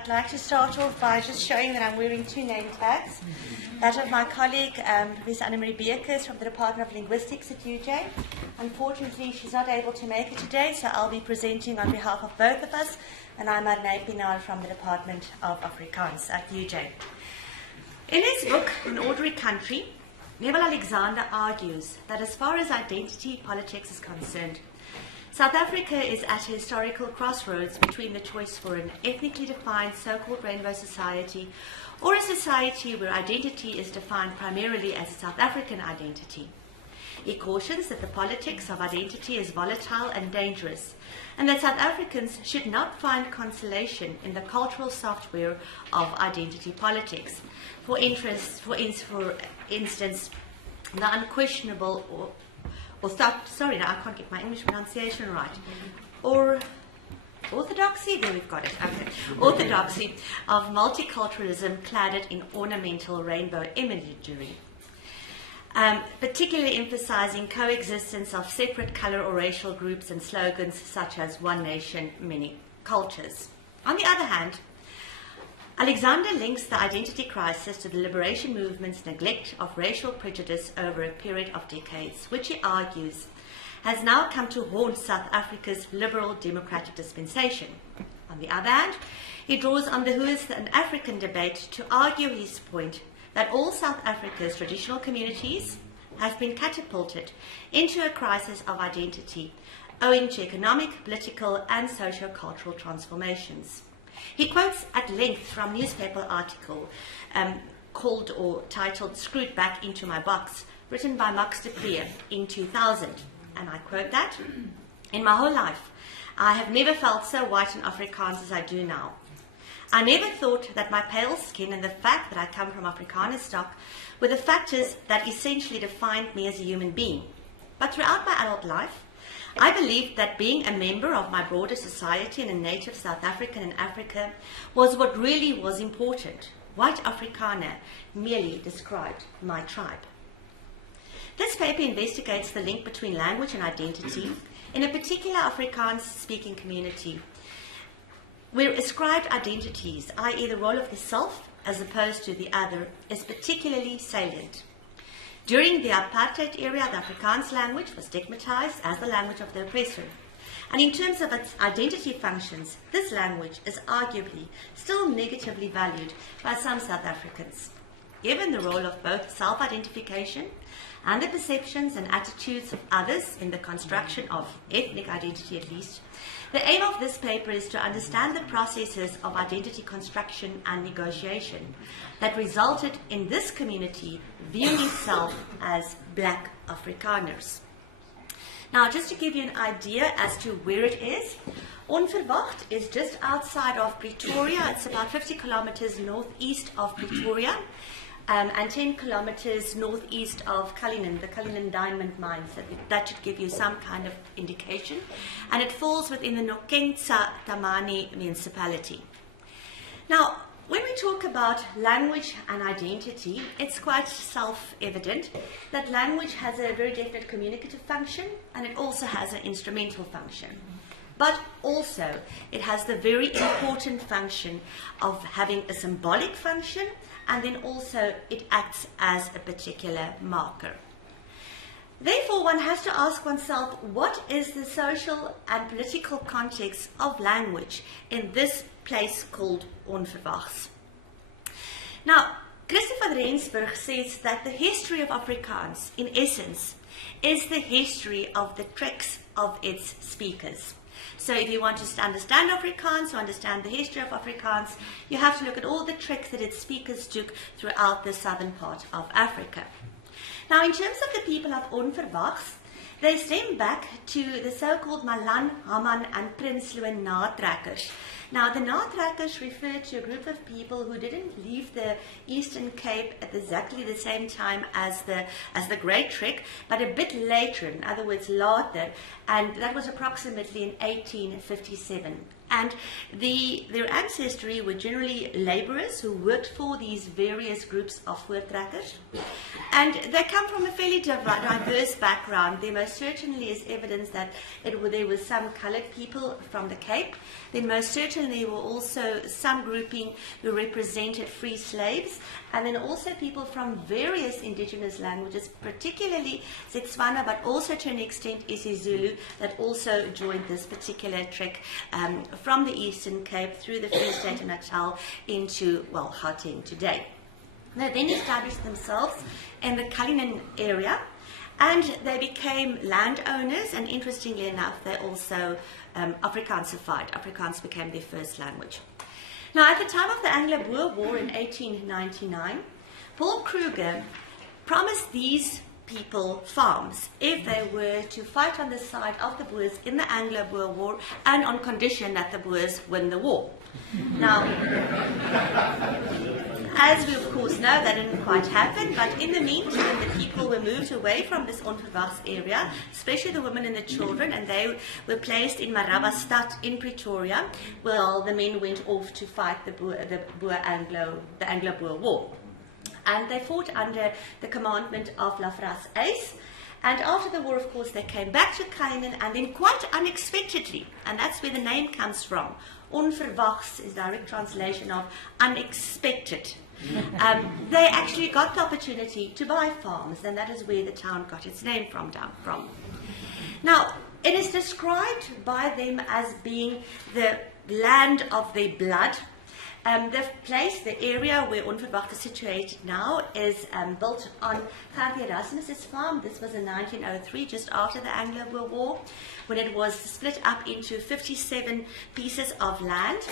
I'd like to start off by just showing that I'm wearing two name tags. That of my colleague, Professor Annemarie Beekers from the Department of Linguistics at UJ. Unfortunately, she's not able to make it today, so I'll be presenting on behalf of both of us, and I'm Marne Pienaar from the Department of Afrikaans at UJ. In his book, An Ordinary Country, Neville Alexander argues that as far as identity politics is concerned, South Africa is at a historical crossroads between the choice for an ethnically defined so-called rainbow society or a society where identity is defined primarily as a South African identity. He cautions that the politics of identity is volatile and dangerous, and that South Africans should not find consolation in the cultural software of identity politics. For instance, the unquestionable I can't get my English pronunciation right. Or orthodoxy, there we've got it. Okay. Orthodoxy of multiculturalism cladded in ornamental rainbow imagery, particularly emphasizing coexistence of separate color or racial groups and slogans such as one nation, many cultures. On the other hand, Alexander links the identity crisis to the liberation movement's neglect of racial prejudice over a period of decades, which he argues has now come to haunt South Africa's liberal democratic dispensation. On the other hand, he draws on the Who is an African debate to argue his point that all South Africa's traditional communities have been catapulted into a crisis of identity owing to economic, political, and socio-cultural transformations. He quotes at length from a newspaper article called or titled Screwed Back into My Box, written by Max de Prier in 2000. And I quote that, "In my whole life, I have never felt so white in Afrikaans as I do now. I never thought that my pale skin and the fact that I come from Afrikaner stock were the factors that essentially defined me as a human being. But throughout my adult life, I believed that being a member of my broader society and a native South African in Africa was what really was important. White Afrikaner merely described my tribe." This paper investigates the link between language and identity in a particular Afrikaans-speaking community, where ascribed identities, i.e. the role of the self as opposed to the other, is particularly salient. During the apartheid era, the Afrikaans language was stigmatized as the language of the oppressor. And in terms of its identity functions, this language is arguably still negatively valued by some South Africans. Given the role of both self-identification and the perceptions and attitudes of others in the construction of ethnic identity at least, the aim of this paper is to understand the processes of identity construction and negotiation that resulted in this community viewing itself as Black Afrikaners. Now, just to give you an idea as to where it is, Overwach is just outside of Pretoria. It's about 50 kilometers northeast of Pretoria, and 10 kilometers northeast of Cullinan, the Cullinan Diamond Mine. So that should give you some kind of indication. And it falls within the Nokentsa Tamani municipality. Now, when we talk about language and identity, it's quite self-evident that language has a very definite communicative function, and it also has an instrumental function. But also, it has the very important function of having a symbolic function, and then also it acts as a particular marker. Therefore, one has to ask oneself, what is the social and political context of language in this place called Overwach? Now, Christopher Rensburg says that the history of Afrikaans, in essence, is the history of the tricks of its speakers. So if you want to understand Afrikaans, or understand the history of Afrikaans, you have to look at all the tricks that its speakers took throughout the southern part of Africa. Now, in terms of the people of Overwach, they stem back to the so-called Malan, Haman, and Prinsloo Natrekkers. Now, the Natrekkers refer to a group of people who didn't leave the Eastern Cape at exactly the same time as the Great Trek, but a bit later, in other words, later, and that was approximately in 1857. And their ancestry were generally laborers who worked for these various groups of voortrekkers. And they come from a fairly diverse background. There most certainly is evidence that there were some colored people from the Cape. There most certainly addition, there were also some grouping who represented free slaves, and then also people from various indigenous languages, particularly Setswana, but also to an extent isiZulu, that also joined this particular trek from the Eastern Cape through the Free State of Natal into, well, Gauteng today. They then established themselves in the Cullinan area, and they became landowners, and interestingly enough, they also Afrikaansified. Afrikaans became their first language. Now, at the time of the Anglo-Boer War in 1899, Paul Kruger promised these people farms if they were to fight on the side of the Boers in the Anglo-Boer War, and on condition that the Boers win the war. Now, as we of course know, that didn't quite happen, but in the meantime, the people were moved away from this Overwach area, especially the women and the children, and they were placed in Marabastad in Pretoria, while the men went off to fight the Anglo-Boer War. And they fought under the commandment of Lafras Ace. And after the war, of course, they came back to Cullinan, and then quite unexpectedly, and that's where the name comes from. Onverwachts is direct translation of unexpected. They actually got the opportunity to buy farms, and that is where the town got its name from. Now, it is described by them as being the land of their blood. The place, the area where Onverwacht is situated now, is built on Tante Erasmus's farm. This was in 1903, just after the Anglo-Boer War, when it was split up into 57 pieces of land,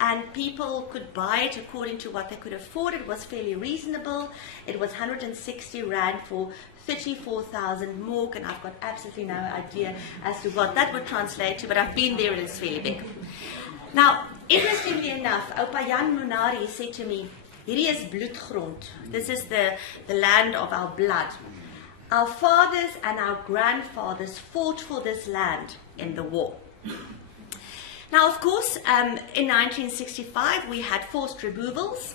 and people could buy it according to what they could afford. It was fairly reasonable. It was 160 rand for 34,000 morg, and I've got absolutely no idea as to what that would translate to, but I've been there and it's fairly big. Now, interestingly enough, Oupa Jan Munari said to me, hierdie is bloedgrond. This is the land of our blood. Our fathers and our grandfathers fought for this land in the war. Now, of course, in 1965, we had forced removals,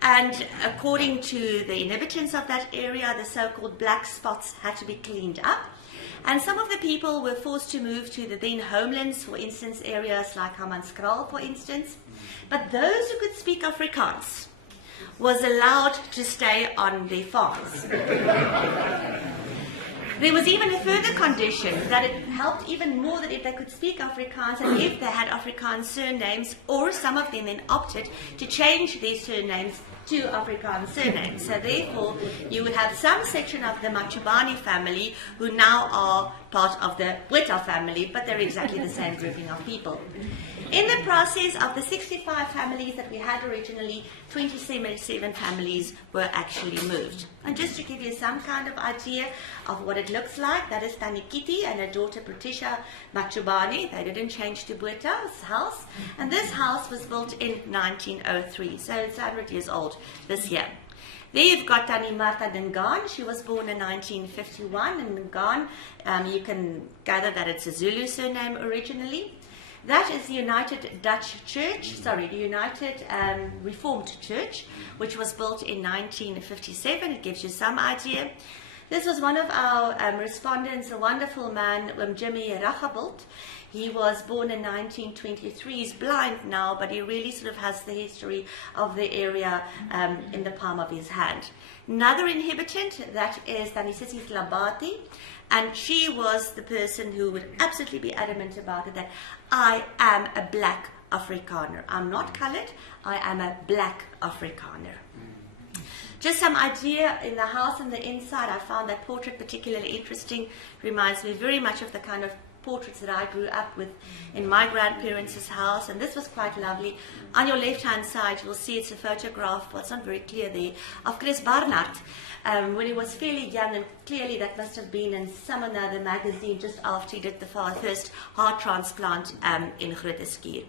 and according to the inhabitants of that area, the so-called black spots had to be cleaned up. And some of the people were forced to move to the then homelands, for instance, areas like Hammanskraal, for instance. But those who could speak Afrikaans was allowed to stay on their farms. There was even a further condition that it helped even more that if they could speak Afrikaans and if they had Afrikaans surnames, or some of them then opted to change their surnames to Afrikaans surnames. So therefore, you would have some section of the Machubani family who now are part of the Botha family, but they're exactly the same grouping of people. In the process of the 65 families that we had originally, 27 families were actually moved. And just to give you some kind of idea of what it looks like, that is Tannie Kitty and her daughter Patricia Machubani. They didn't change to Botha's house. And this house was built in 1903, so it's 100 years old this year. There you've got Tannie Martha Dingaan. She was born in 1951, and Dingaan, you can gather that it's a Zulu surname originally. That is the United Dutch Church, the United Reformed Church, which was built in 1957. It gives you some idea. This was one of our respondents, a wonderful man, Jimmy Rachabult. He was born in 1923. He's blind now, but he really sort of has the history of the area in the palm of his hand. Another inhabitant, that is Tanisisi Labati, and she was the person who would absolutely be adamant about it, that I am a black Afrikaner. I'm not colored, I am a black Afrikaner. Just some idea in the house and the inside. I found that portrait particularly interesting. Reminds me very much of the kind of portraits that I grew up with in my grandparents' house, and this was quite lovely. On your left-hand side, you'll see it's a photograph, well, it's not very clear there, of Chris Barnard when he was fairly young, and clearly that must have been in some other magazine just after he did the first heart transplant in Grooteskier.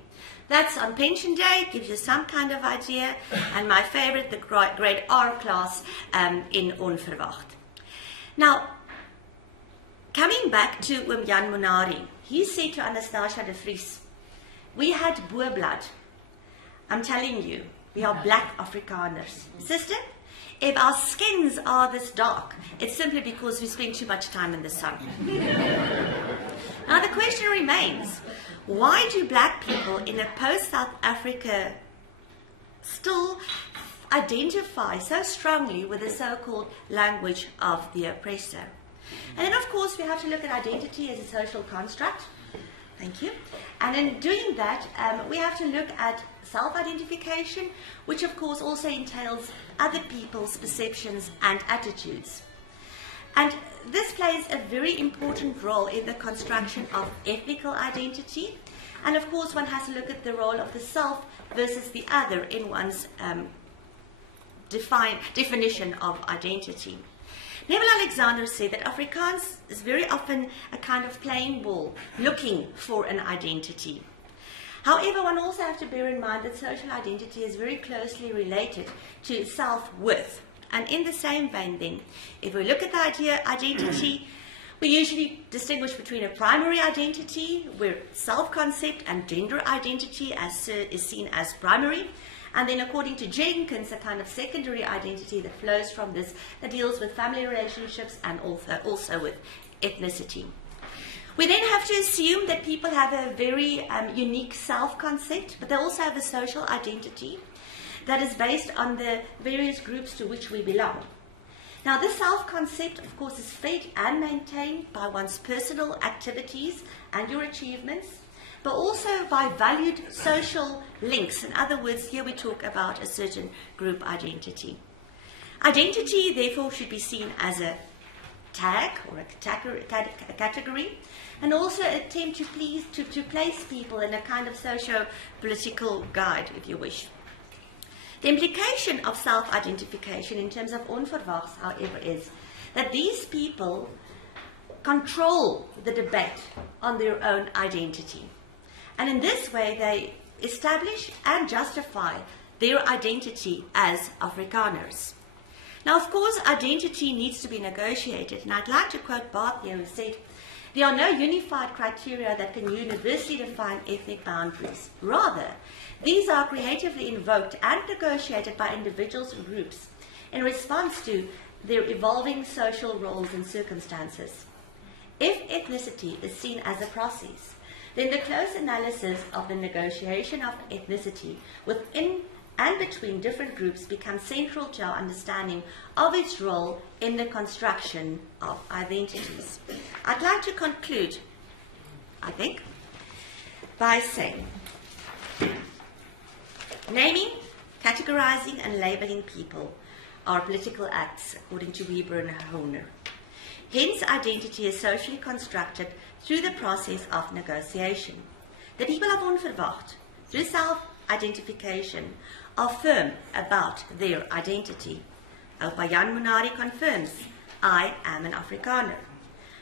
That's on pension day, gives you some kind of idea, and my favorite, the grade R class in Onverwacht. Now, coming back to Jan Munari, he said to Anastasia de Vries, we had Boer blood. I'm telling you, we are black Afrikaners. Sister, if our skins are this dark, it's simply because we spend too much time in the sun. Now the question remains, Why do black people in a post-South Africa still identify so strongly with the so-called language of the oppressor? And then, of course, we have to look at identity as a social construct. Thank you. And in doing that, we have to look at self-identification, which, of course, also entails other people's perceptions and attitudes. And this plays a very important role in the construction of ethnical identity. And, of course, one has to look at the role of the self versus the other in one's definition of identity. Neville Alexander said that Afrikaans is very often a kind of playing ball, looking for an identity. However, one also has to bear in mind that social identity is very closely related to self-worth. And in the same vein then, if we look at the idea identity, we usually distinguish between a primary identity, where self-concept and gender identity is seen as primary, and then according to Jenkins, a kind of secondary identity that flows from this, that deals with family relationships and also with ethnicity. We then have to assume that people have a very unique self-concept, but they also have a social identity that is based on the various groups to which we belong. Now, this self-concept, of course, is fed and maintained by one's personal activities and your achievements, but also by valued social links. In other words, here we talk about a certain group identity. Identity, therefore, should be seen as a tag or a category, and also attempt to place people in a kind of socio-political guide, if you wish. The implication of self-identification in terms of Overwach, however, is that these people control the debate on their own identity. And in this way, they establish and justify their identity as Afrikaners. Now, of course, identity needs to be negotiated. And I'd like to quote Barth here, who said, "There are no unified criteria that can universally define ethnic boundaries. Rather, these are creatively invoked and negotiated by individuals and groups in response to their evolving social roles and circumstances. If ethnicity is seen as a process, then the close analysis of the negotiation of ethnicity within and between different groups becomes central to our understanding of its role in the construction of identities." I'd like to conclude, I think, by saying, naming, categorizing, and labeling people are political acts, according to Weber and Horner. Hence, identity is socially constructed through the process of negotiation. The people of Overwach, through self-identification, are firm about their identity. Oupa Jan Munari confirms, "I am an Afrikaner."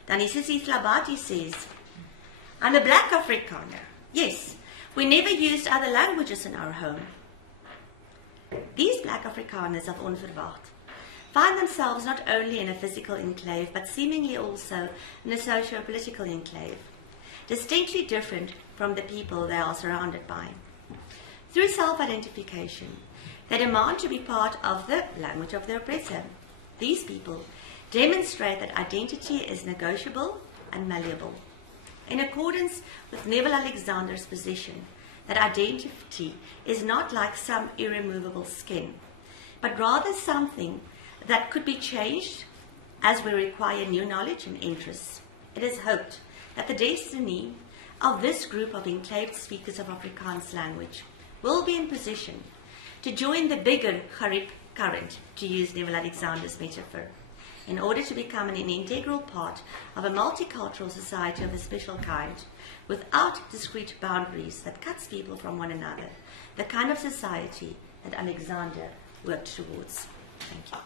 Then Sissy Slabati says, "I'm a black Afrikaner." Yes, we never used other languages in our home. These black Afrikaners of Overwach find themselves not only in a physical enclave, but seemingly also in a socio-political enclave, distinctly different from the people they are surrounded by. Through self-identification, they demand to be part of the language of the oppressor. These people demonstrate that identity is negotiable and malleable, in accordance with Neville Alexander's position that identity is not like some irremovable skin, but rather something that could be changed as we require new knowledge and interests. It is hoped that the destiny of this group of enclaved speakers of Afrikaans language will be in position to join the bigger Charib current, to use Neville Alexander's metaphor, in order to become an integral part of a multicultural society of a special kind, without discrete boundaries that cuts people from one another, the kind of society that Alexander worked towards. Thank you.